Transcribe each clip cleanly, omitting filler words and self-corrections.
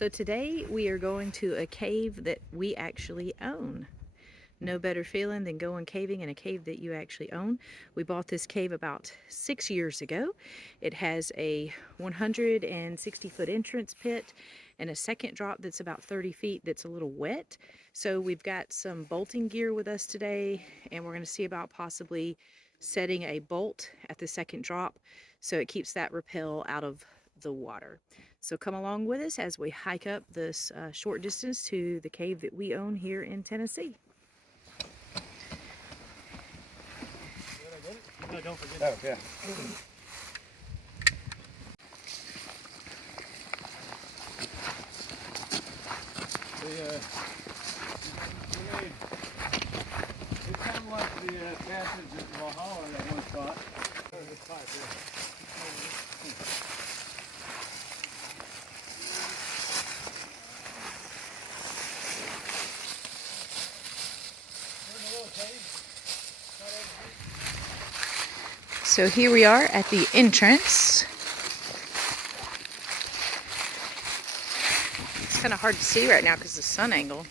So today we are going to a cave that we actually own. No better feeling than going caving in a cave that you actually own. We bought this cave about 6 years ago. It has a 160-foot entrance pit and a second drop that's about 30 feet that's a little wet. So we've got some bolting gear with us today, and we're going to see about possibly setting a bolt at the second drop so it keeps that rappel out of the water. So come along with us as we hike up this short distance to the cave that we own here in Tennessee. No, don't forget. Oh, yeah. It's kind of like the passage at Valhalla in that one spot. This pipe, yeah. So here we are at the entrance. It's kind of hard to see right now because of the sun angle.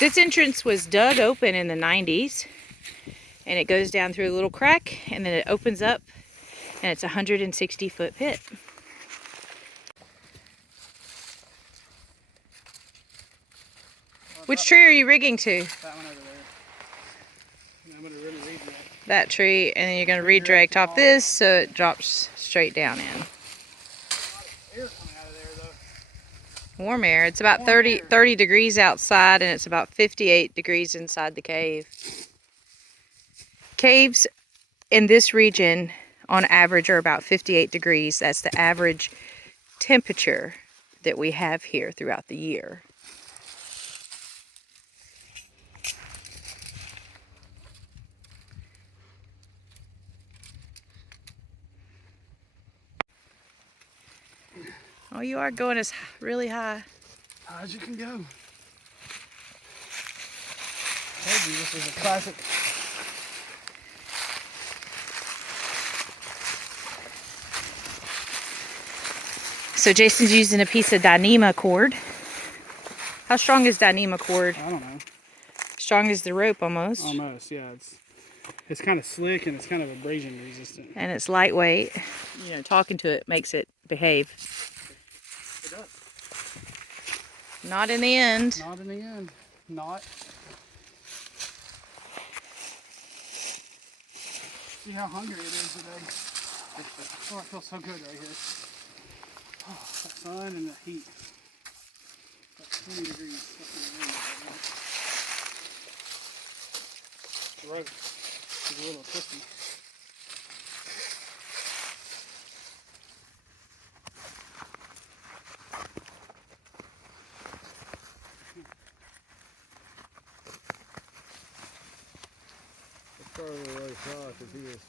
This entrance was dug open in the 90s, and it goes down through a little crack, and then it opens up, and it's a 160-foot pit. Which tree are you rigging to? That one over there. And I'm going to really redirect. That tree, and then you're going to redirect off this so it drops straight down in. Air coming out of there, though. Warm air. It's about 30 degrees outside, and it's about 58 degrees inside the cave. Caves in this region, on average, are about 58 degrees. That's the average temperature that we have here throughout the year. Oh, you are going as really high. High as you can go. Told you this is a classic. So Jason's using a piece of Dyneema cord. How strong is Dyneema cord? I don't know. Strong as the rope almost. Almost, yeah. It's kind of slick and it's kind of abrasion resistant. And it's lightweight. You know, talking to it makes it behave. It does. Not in the end. Not in the end. Not. See how hungry it is today. Oh, I feel so good right here. Oh, the sun and the heat. Like 20 degrees. The road is a little twisty. It's probably really soft as he is.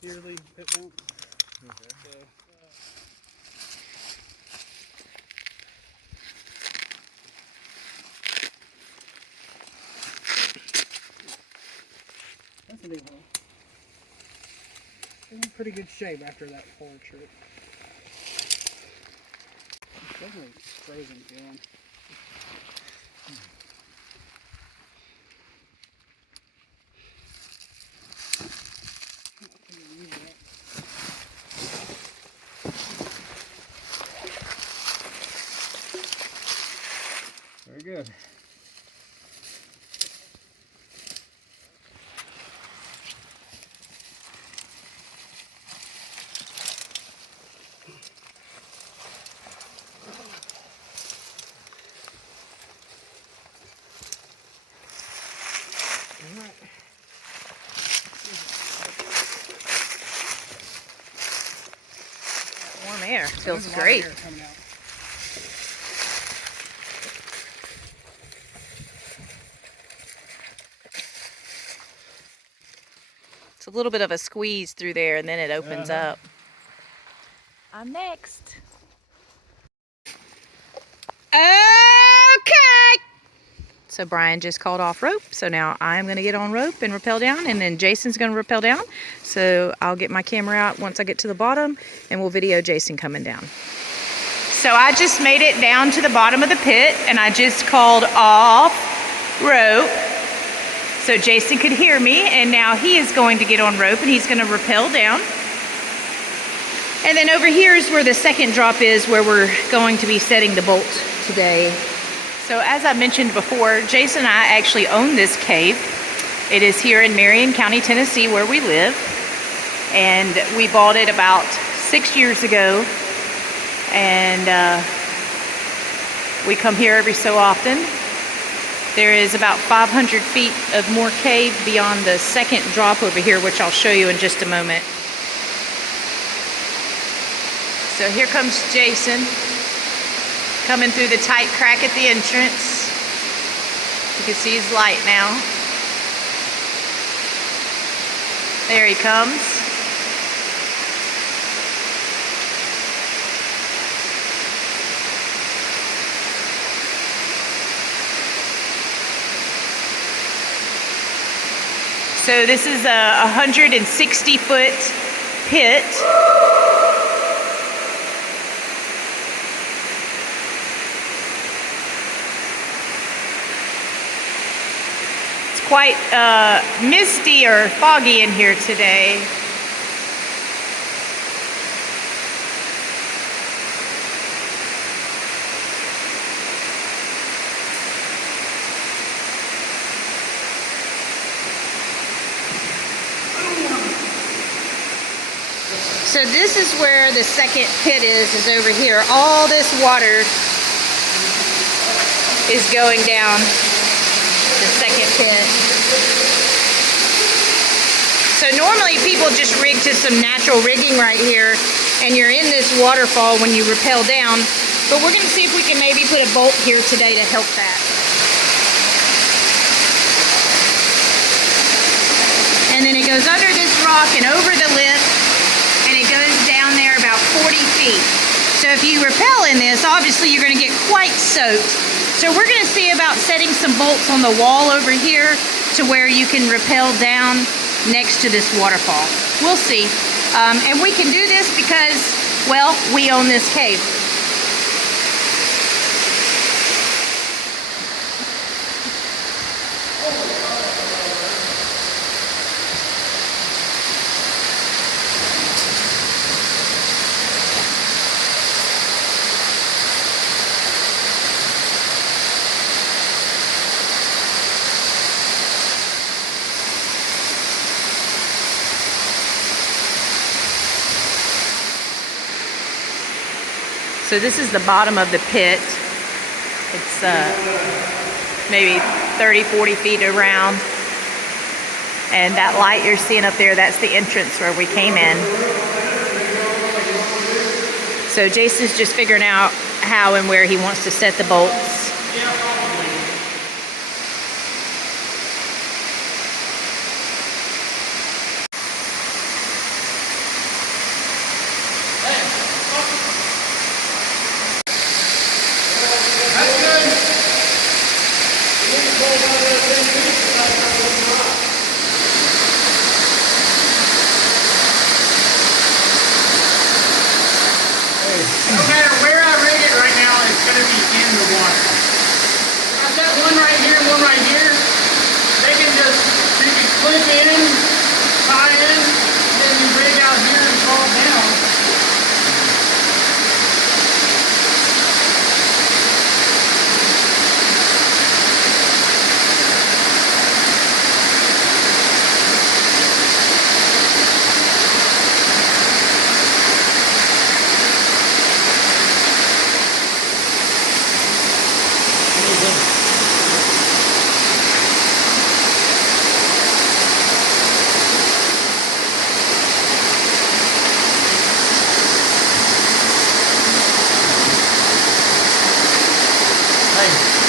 Yearly pit bounce. Okay. So, that's a neat one. It's in pretty good shape after that forward trip. It's definitely frozen feeling. Very good. Warm air. Feels There's a lot of great. air coming out. It's a little bit of a squeeze through there, and then it opens Uh-huh. up. I'm next. Okay. So Brian just called off rope. So now I'm going to get on rope and rappel down, and then Jason's going to rappel down. So I'll get my camera out once I get to the bottom, and we'll video Jason coming down. So I just made it down to the bottom of the pit, and I just called off rope so Jason could hear me, and now he is going to get on rope and he's going to rappel down. And then over here is where the second drop is, where we're going to be setting the bolt today. So as I mentioned before, Jason and I actually own this cave. It is here in Marion County, Tennessee, where we live. And we bought it about 6 years ago. And we come here every so often. There is about 500 feet of more cave beyond the second drop over here, which I'll show you in just a moment. So here comes Jason, coming through the tight crack at the entrance. You can see his light now. There he comes. So this is a 160-foot pit. It's quite misty or foggy in here today. So this is where the second pit is over here. All this water is going down the second pit. So normally people just rig to some natural rigging right here, and you're in this waterfall when you rappel down. But we're gonna see if we can maybe put a bolt here today to help that. And then it goes under this rock and over the lip, and it goes down there about 40 feet. So if you rappel in this, obviously you're gonna get quite soaked. So we're gonna see about setting some bolts on the wall over here to where you can rappel down next to this waterfall. We'll see. And we can do this because, well, we own this cave. So this is the bottom of the pit. It's maybe 30, 40 feet around. And that light you're seeing up there, that's the entrance where we came in. So Jason's just figuring out how and where he wants to set the bolts. No matter where I rig it right now, it's going to be in the water. I've got one right here, one right here. They can just, you can clip in, tie in, and then you rig out here and fall down.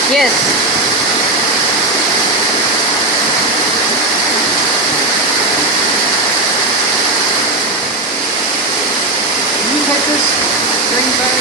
Yes. Can you take this thing back?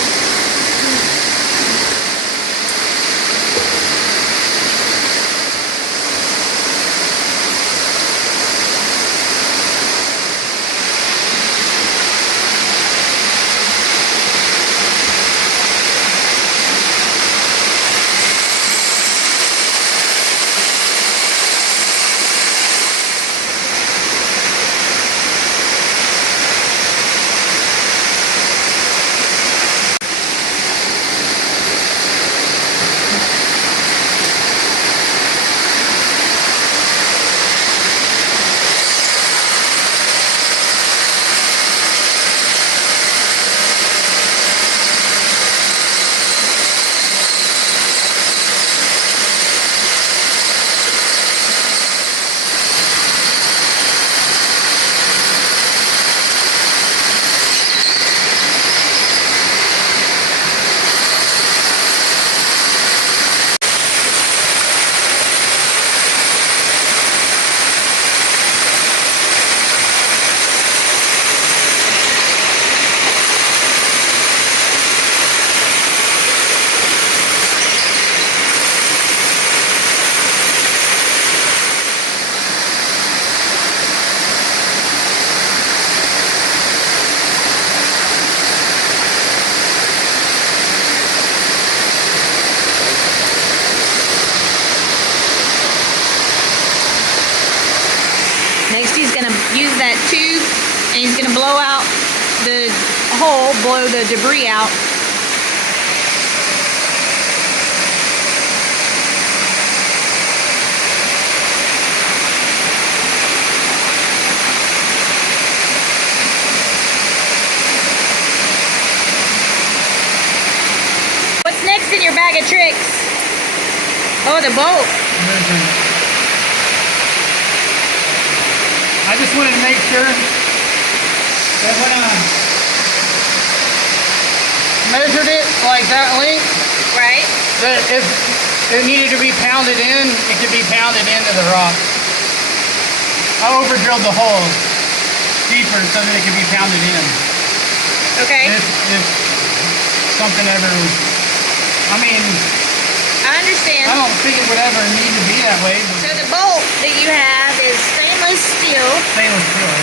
use that tube, and he's gonna blow out the hole, blow the debris out. What's next in your bag of tricks? Oh, the bolt. I just wanted to make sure that when I measured it like that length, Right. that if it needed to be pounded in, it could be pounded into the rock. I over-drilled the hole deeper so that it could be pounded in. Okay. If something ever, I mean, I understand. I don't think it would ever need to be that way, but So the bolt that you have is stainless steel. stainless steel.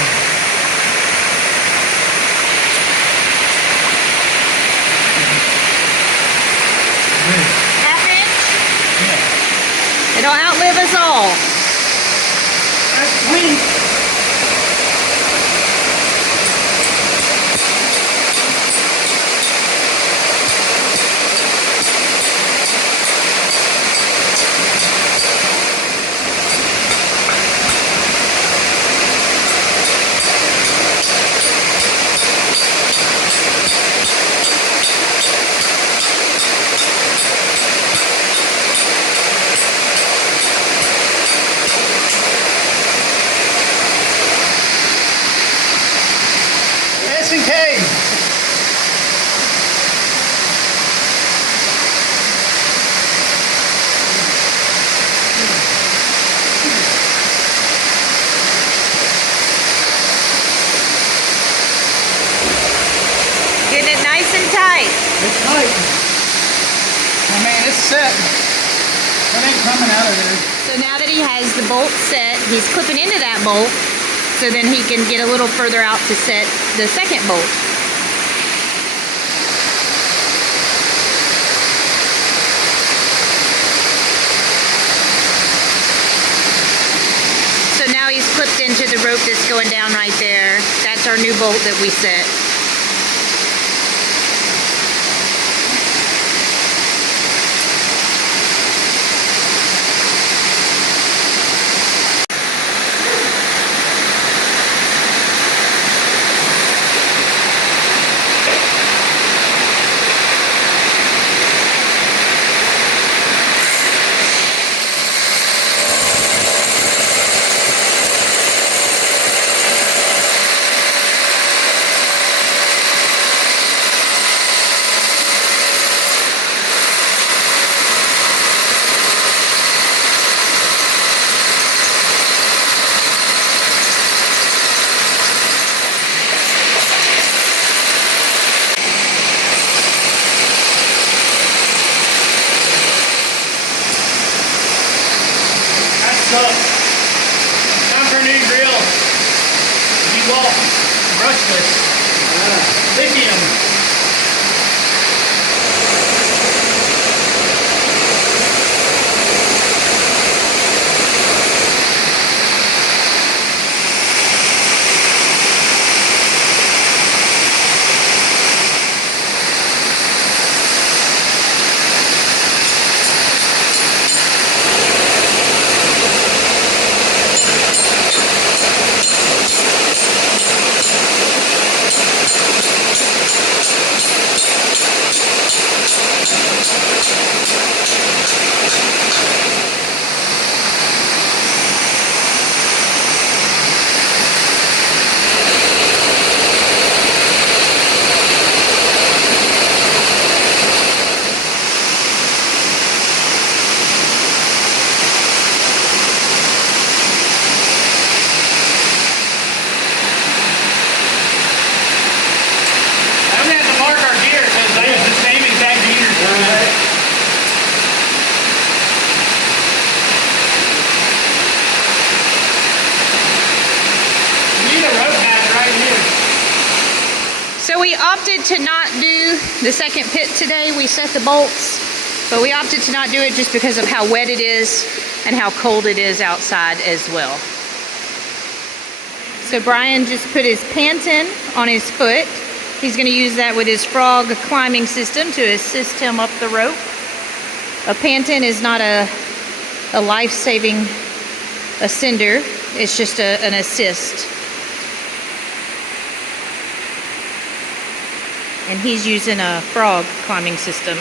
Half inch. Yeah. It'll outlive us all. That's sweet. S&K. Getting it nice and tight. It's tight. Oh man, it's set. It ain't coming out of there. So now that he has the bolt set, he's clipping into that bolt so then he can get a little further out to set the second bolt. So now he's clipped into the rope that's going down right there. That's our new bolt that we set. Time for a new grill. DeWalt brushless. Lithium. opted to not do the second pit today. We set the bolts, but we opted to not do it just because of how wet it is and how cold it is outside as well. So So Brian just put his Panton on his foot. He's going to use that with his frog climbing system to assist him up the rope. A Panton is not a life-saving ascender. It's just an assist. And he's using a frog climbing system.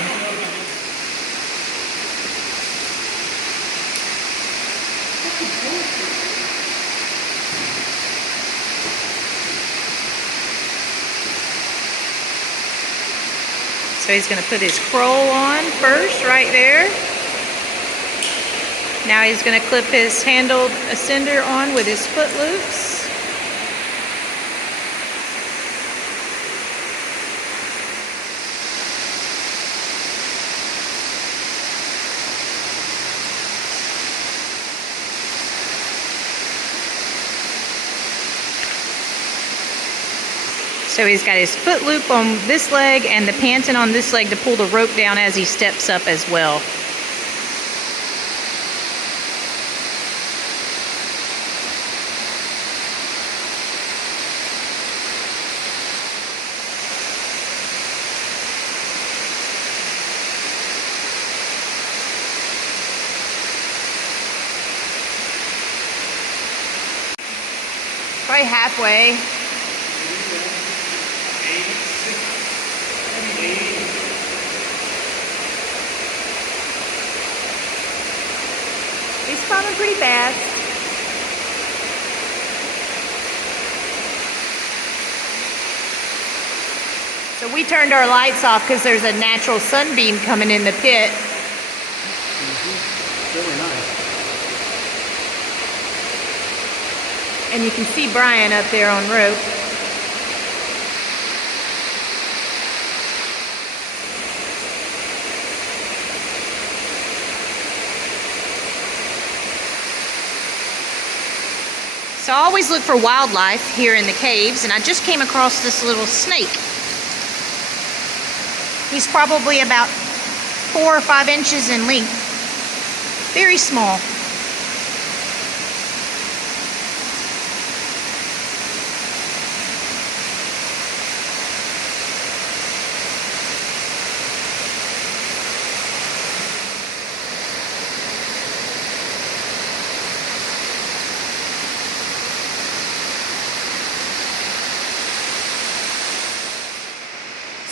So he's going to put his Kroll on first, right there. Now he's going to clip his handled ascender on with his foot loops. So he's got his foot loop on this leg and the Panton on this leg to pull the rope down as he steps up as well. Probably halfway. He's climbing pretty fast. So we turned our lights off because there's a natural sunbeam coming in the pit. Really nice. And you can see Brian up there on rope. So I always look for wildlife here in the caves, and I just came across this little snake. He's probably about 4 or 5 inches in length. Very small.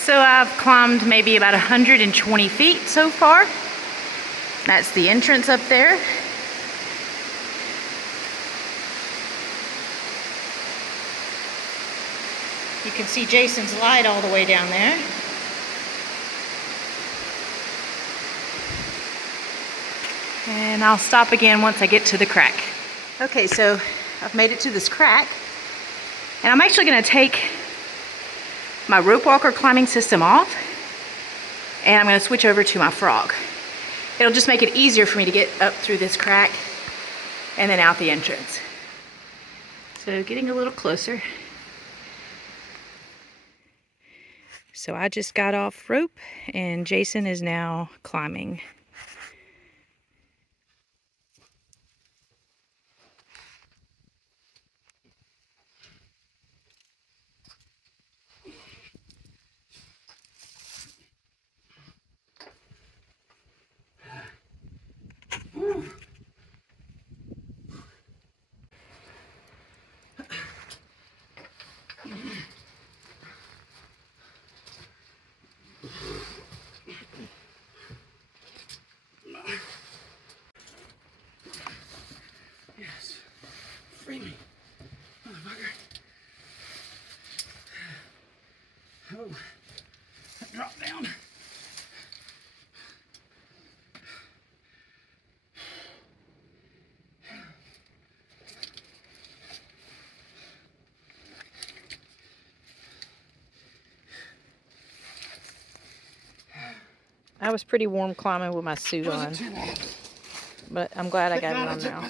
So I've climbed maybe about 120 feet so far. That's the entrance up there. You can see Jason's light all the way down there. And I'll stop again once I get to the crack. Okay, so I've made it to this crack. And I'm actually going to take my rope walker climbing system off, and I'm going to switch over to my frog. It'll just make it easier for me to get up through this crack and then out the entrance. So getting a little closer. So I just got off rope and Jason is now climbing. Yes. Free me, motherfucker. Oh, drop down. I was pretty warm climbing with my suit on, but I'm glad I got it on now.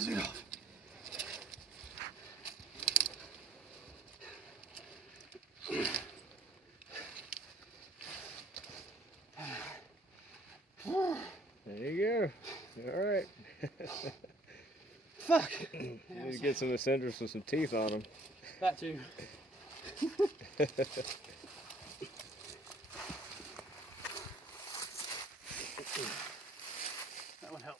There you go. All right. Fuck. You need to get some eccentrics with some teeth on them. That too. That would help.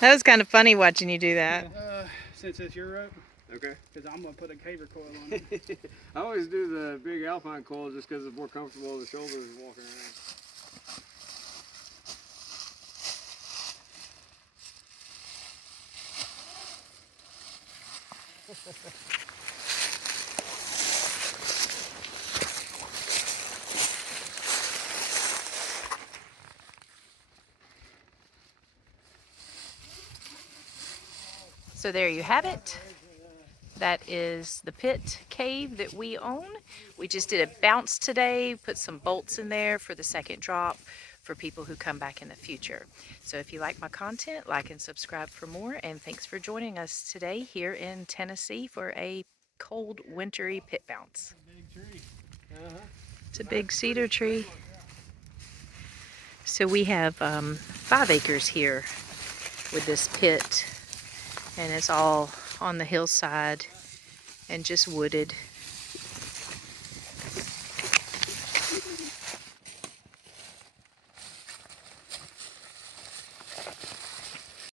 That was kind of funny watching you do that. Since it's your rope, Okay. because I'm gonna put a caver coil on it. I always do the big alpine coil just because it's more comfortable with the shoulders walking around. So there you have it. That is the pit cave that we own. We just did a bounce today, put some bolts in there for the second drop for people who come back in the future. So if you like my content, like and subscribe for more, and thanks for joining us today here in Tennessee for a cold, wintry pit bounce. Big tree. It's a big cedar tree. So we have 5 acres here with this pit, and it's all on the hillside and just wooded.